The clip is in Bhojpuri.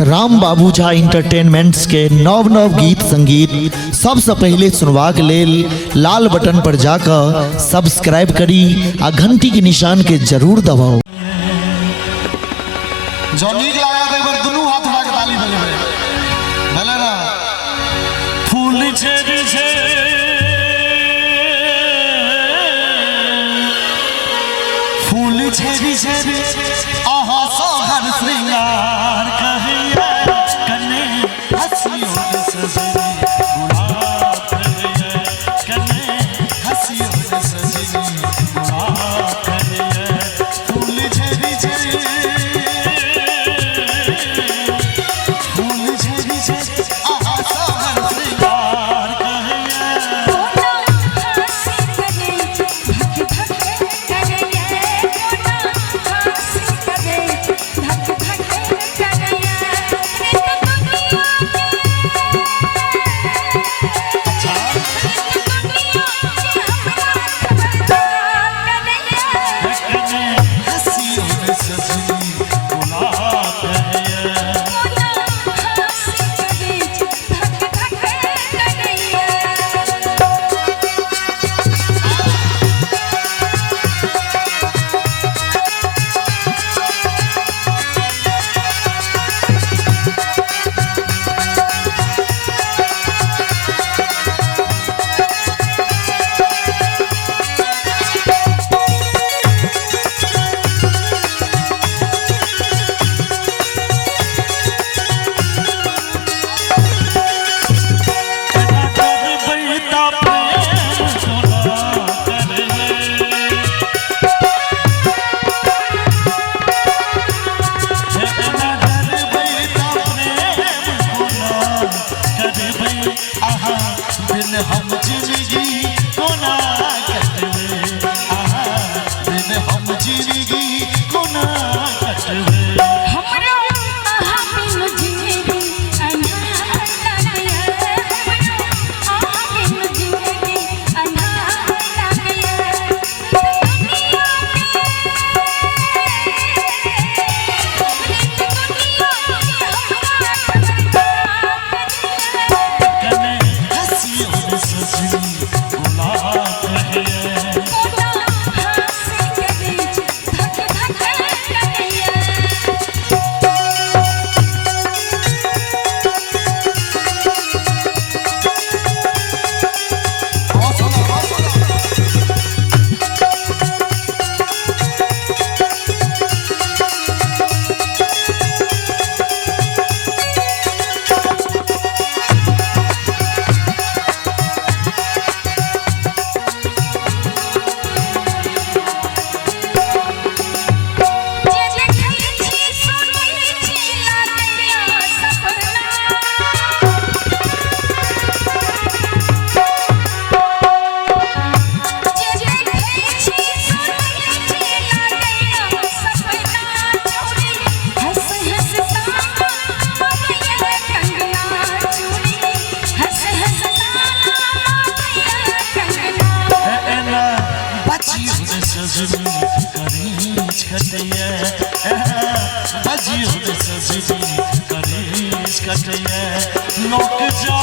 राम बाबू झा इंटरटेनमेंट्स के नव नव गीत संगीत सबसे पहले सुनवाक लेल लाल बटन पर जाकर सब्सक्राइब करी आ घंटी के निशान के जरूर दबाओ। जो नीक लागत एक बार दुनू हाथ उठा के ताली बजाबे भले ना। फूल झड़ी झे फूल झड़ी झड़ी आहा सोहर श्रृंगार कहिया कने हसियो रे सजनी गुलाब कहिया कने हसियो रे सजनी गुलाब कहिया फूल झड़ी झड़ी हम जिंदगी को ना कटवे बिन हम जिंदगी को ना कटवे हमरा बिन जिंदगी अनहार लागया बिन जिंदगी अनहार लागया लोक जा